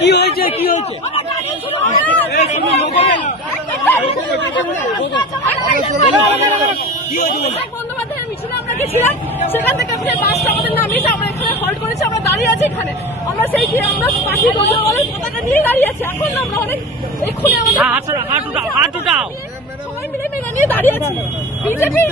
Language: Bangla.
কি হয়েছে কি হয়েছে বন্দ্যোপাধ্যায়ের মিছিলে আমরা গেছিলাম, সেখান থেকে বাসটা আমাদের নামিয়েছে, আমরা এখানে হল্ট করেছি, আমরা দাঁড়িয়ে আছি এখানে। আমরা সেই আমরা পাখি দলীয় পতাকা নিয়ে দাঁড়িয়ে আছি। এখন আমরা অনেক এক্ষুনি আমাদের সবাই মিলে মেনে নিয়ে দাঁড়িয়ে আছি। বিজেপি